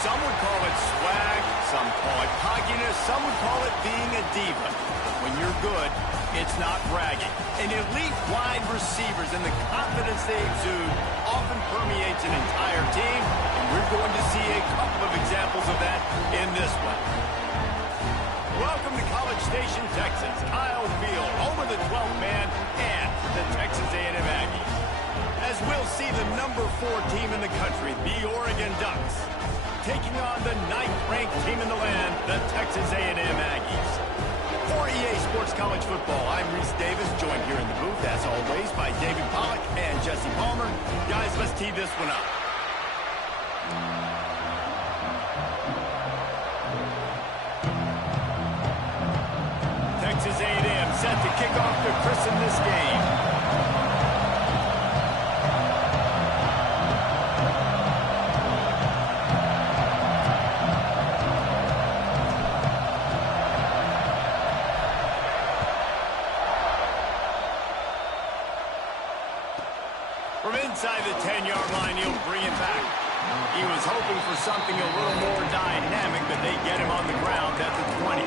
Some would call it swag, some call it cockiness, some would call it being a diva. But when you're good, it's not bragging. And elite wide receivers and the confidence they exude often permeates an entire team, and we're going to see a couple of examples of that in this one. Welcome to College Station, Texas. Kyle Field, home of the 12th man and the Texas A&M Aggies. As we'll see the number 4 team in the country, the Oregon Ducks, taking on the 9th-ranked team in the land, the Texas A&M Aggies. For EA Sports College Football, I'm Reese Davis, joined here in the booth, as always, by David Pollack and Jesse Palmer. Guys, let's tee this one up. Texas A&M set to kick off to christen this game. From inside the 10-yard line, he'll bring it back. He was hoping for something a little more dynamic, but they get him on the ground at the 20.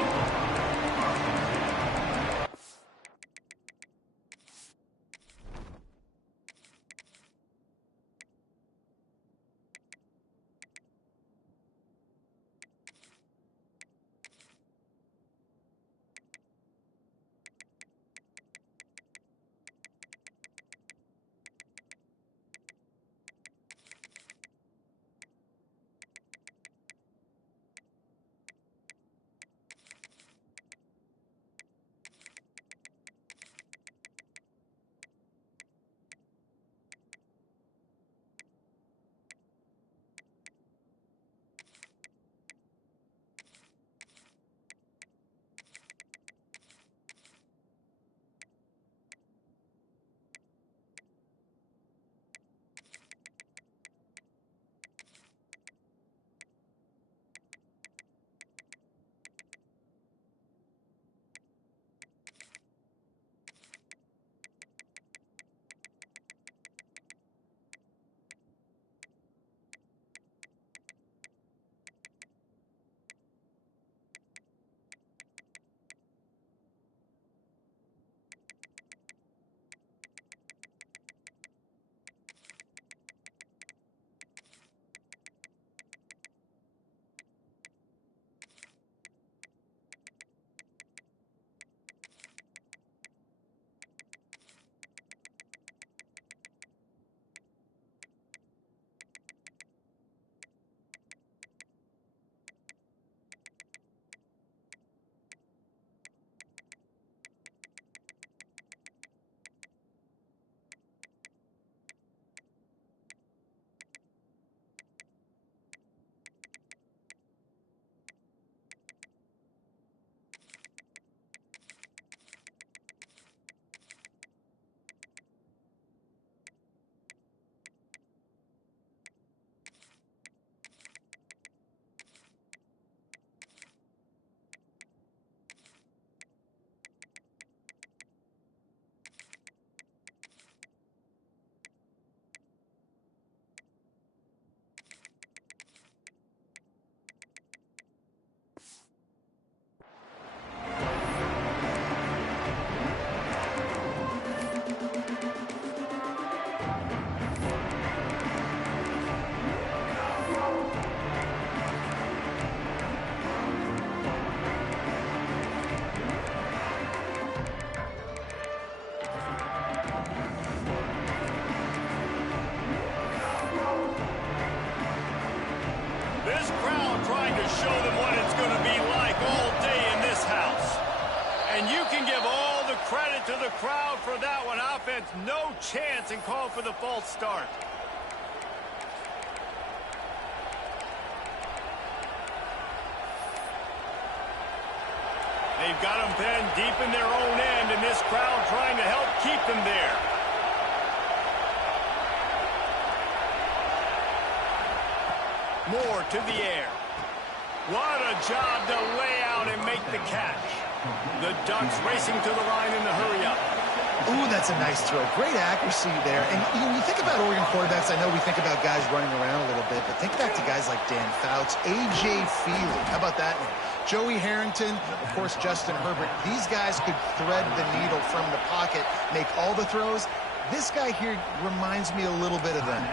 Credit to the crowd for that one. Offense, no chance, and call for the false start. They've got them pinned deep in their own end, and this crowd trying to help keep them there. Moore to the air. What a job to lay out and make the catch. The Ducks racing to the line in the hurry-up. Ooh, that's a nice throw. Great accuracy there. And when you think about Oregon quarterbacks, I know we think about guys running around a little bit, but think back to guys like Dan Fouts, A.J. Feely. How about that name? Joey Harrington, of course, Justin Herbert. These guys could thread the needle from the pocket, make all the throws. This guy here reminds me a little bit of them.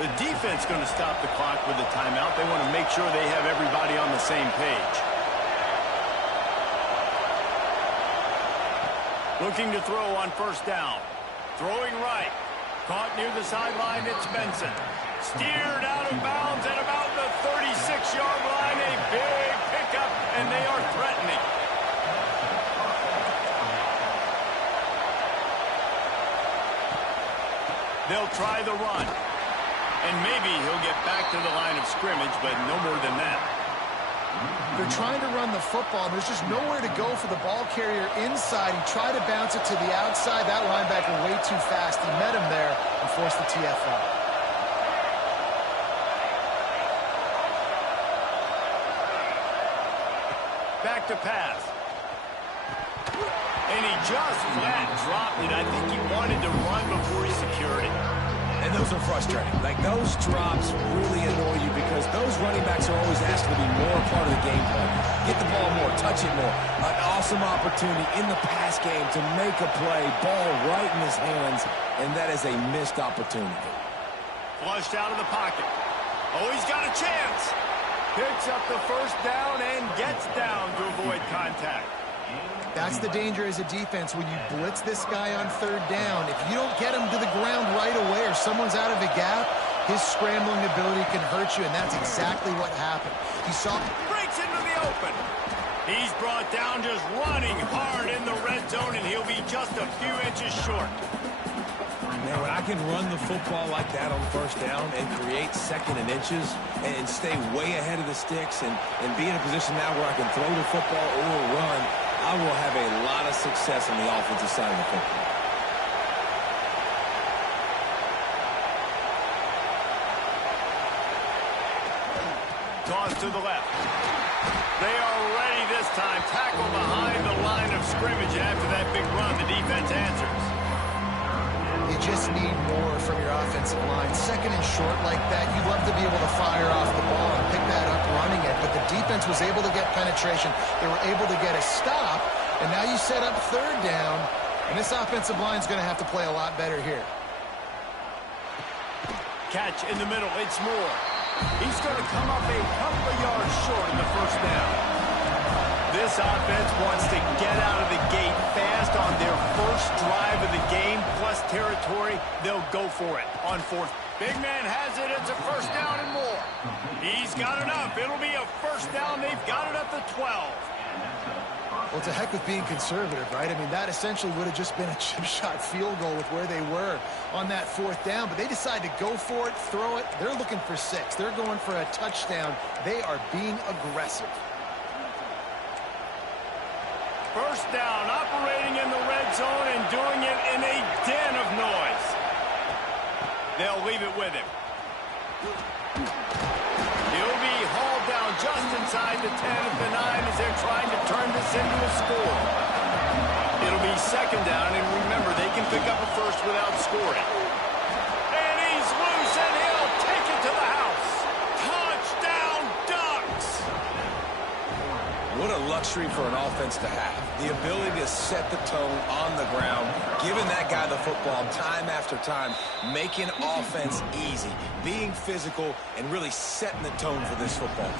The defense going to stop the clock with a timeout. They want to make sure they have everybody on the same page. Looking to throw on first down. Throwing right. Caught near the sideline, it's Benson. Steered out of bounds at about the 36-yard line. A big pickup, and they are threatening. They'll try the run. And maybe he'll get back to the line of scrimmage, but no more than that. They're trying to run the football. There's just nowhere to go for the ball carrier inside. He tried to bounce it to the outside. That linebacker way too fast. He met him there and forced the TFL. Back to pass. And he just flat dropped it. I think he wanted to run before he secured it. And those are frustrating. Like, those drops really annoy you because those running backs are always asked to be more a part of the game plan. Get the ball more, touch it more. An awesome opportunity in the pass game to make a play, ball right in his hands, and that is a missed opportunity. Flushed out of the pocket. Oh, he's got a chance. Picks up the first down and gets down to avoid contact. That's the danger as a defense when you blitz this guy on third down. If you don't get him to the ground right away or someone's out of a gap, his scrambling ability can hurt you, and that's exactly what happened. He saw... Breaks into the open. He's brought down just running hard in the red zone, and he'll be just a few inches short. Man, when I can run the football like that on first down and create second and inches and stay way ahead of the sticks and be in a position now where I can throw the football or run, I will have a lot of success on the offensive side of the football. Toss to the left. They are ready this time. Tackle behind the line of scrimmage. After that big run, the defense answers. You just need more from your offensive line. Second and short like that, you'd love to be able to fire off the ball and pick that up running it. But the defense was able to get penetration. They were able to get a stop. And now you set up third down. And this offensive line is going to have to play a lot better here. Catch in the middle. It's Moore. He's going to come up a couple of yards short in the first down. This offense wants to get out of the gate fast on their first drive of the game, plus territory. They'll go for it on fourth. Big man has it. It's a first down and more. He's got enough. It'll be a first down. They've got it at the 12. Well, it's a heck with being conservative, right? I mean, that essentially would have just been a chip shot field goal with where they were on that fourth down. But they decide to go for it, throw it. They're looking for 6. They're going for a touchdown. They are being aggressive. First down, operating in the red zone and doing it in a den of noise. They'll leave it with him. He'll be hauled down just inside the 10 at the 9 as they're trying to turn this into a score. It'll be second down, and remember, they can pick up a first without scoring. And he's loose, and he'll take it to the house. Touchdown, Ducks! What a luxury for an offense to have. The ability to set the tone on the ground, giving that guy the football time after time, making offense easy, being physical, and really setting the tone for this football.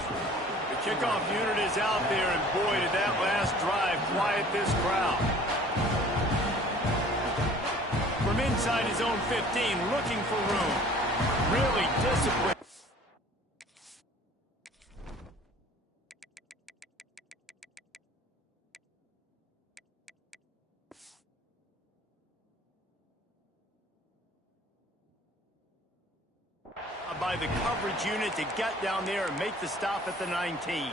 The kickoff unit is out there, and boy, did that last drive quiet this crowd. From inside his own 15, looking for room. Really disciplined. By the coverage unit to get down there and make the stop at the 19.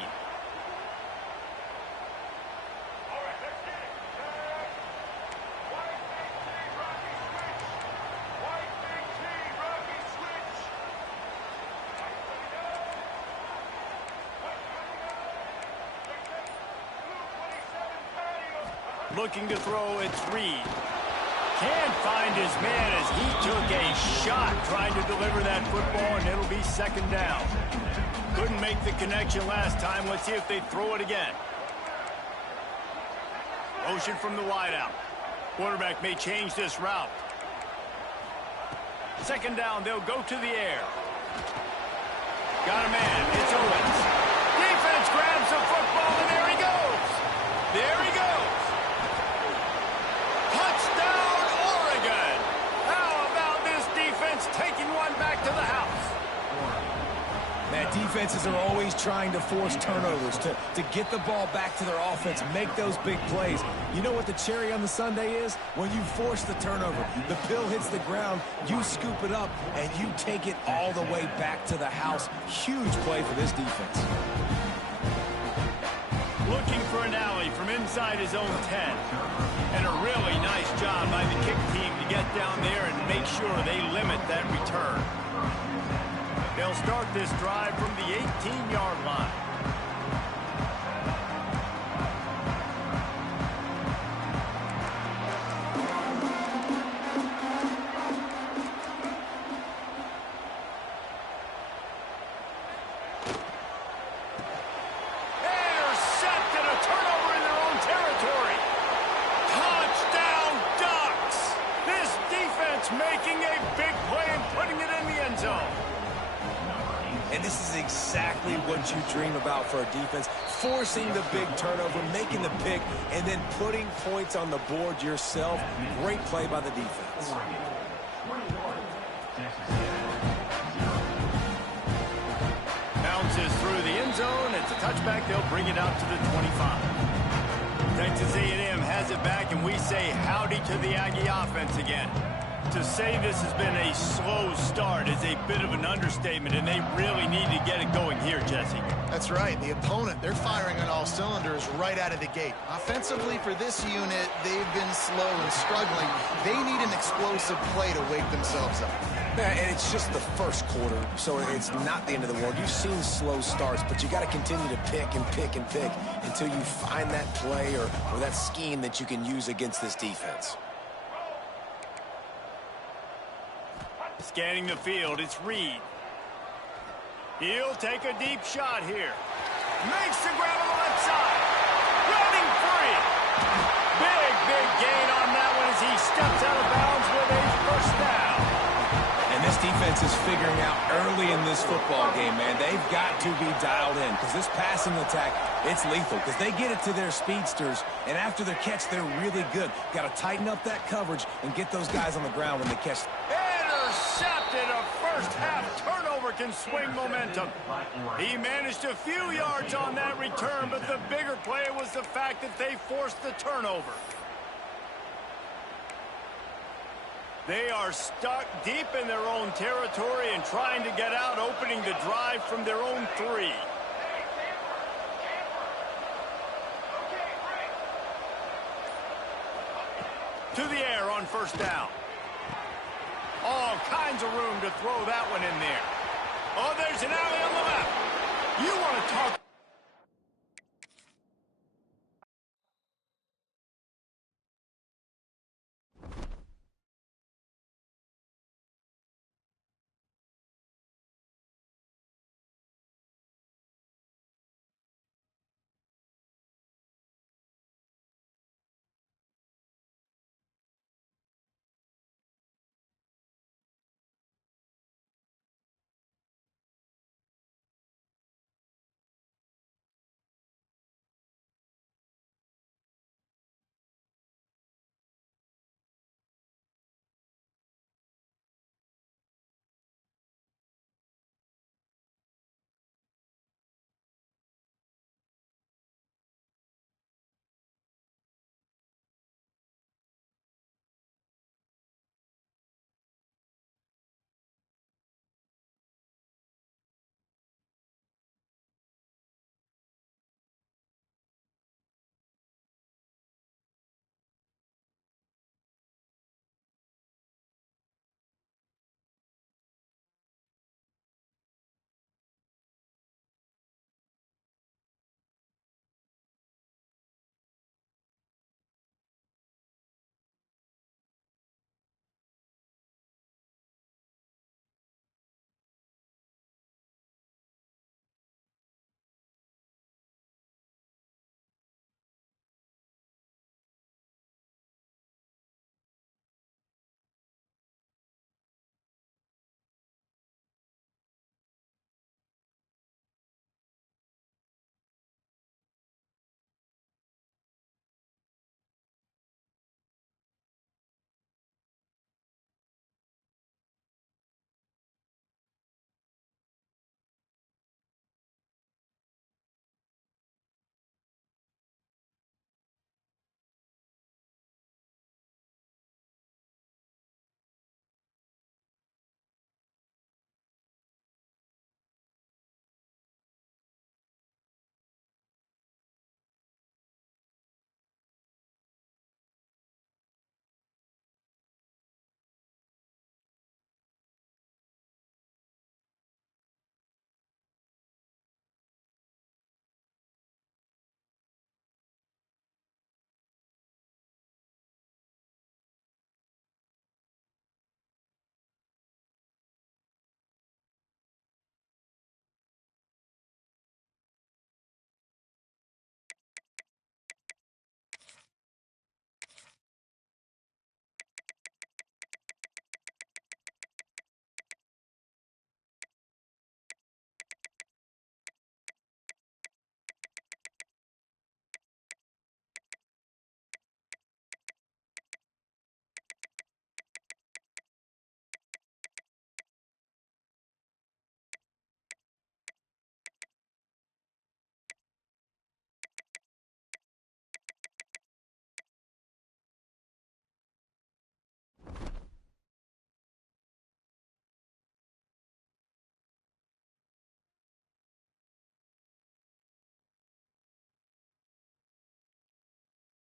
Looking to throw, it's Reed. Can't find his man as he took a shot trying to deliver that football, and it'll be second down. Couldn't make the connection last time. Let's see if they throw it again. Motion from the wideout. Quarterback may change this route. Second down, they'll go to the air. Got a man. It's Owens. Defense grabs the football, and there he goes. There he goes. Touchdown, Oregon. How about this defense taking one back to the house? Man, defenses are always trying to force turnovers, to get the ball back to their offense, make those big plays. You know what the cherry on the sundae is? When you force the turnover, the pill hits the ground, you scoop it up, and you take it all the way back to the house. Huge play for this defense. Looking for an alley from inside his own 10. And a really nice job by the kick team to get down there and make sure they limit that return. They'll start this drive from the 18-yard line. Intercepted, a turnover in their own territory. Touchdown, Ducks! This defense making a big play and putting it in the end zone. And this is exactly what you dream about for a defense. Forcing the big turnover, making the pick, and then putting points on the board yourself. Great play by the defense. Bounces through the end zone. It's a touchback. They'll bring it out to the 25. Texas A&M has it back, and we say howdy to the Aggie offense again. To say this has been a slow start is a bit of an understatement, and they really need to get it going here, Jesse. That's right. The opponent, they're firing on all cylinders right out of the gate. Offensively, for this unit, they've been slow and struggling. They need an explosive play to wake themselves up. Yeah, and it's just the first quarter, so it's not the end of the world. You've seen slow starts, but you got to continue to pick and pick and pick until you find that play or that scheme that you can use against this defense. Scanning the field, it's Reed. He'll take a deep shot here. Makes the grab on the left side. Running free. Big gain on that one as he steps out of bounds with a first down. And this defense is figuring out early in this football game, man. They've got to be dialed in because this passing attack, it's lethal because they get it to their speedsters, and after their catch, they're really good. Got to tighten up that coverage and get those guys on the ground when they catch. Intercepted. A first-half turnover can swing momentum. He managed a few yards on that return, but the bigger play was the fact that they forced the turnover. They are stuck deep in their own territory and trying to get out, opening the drive from their own 3. To the air on first down. All kinds of room to throw that one in there. Oh, there's an alley on the left. You want to talk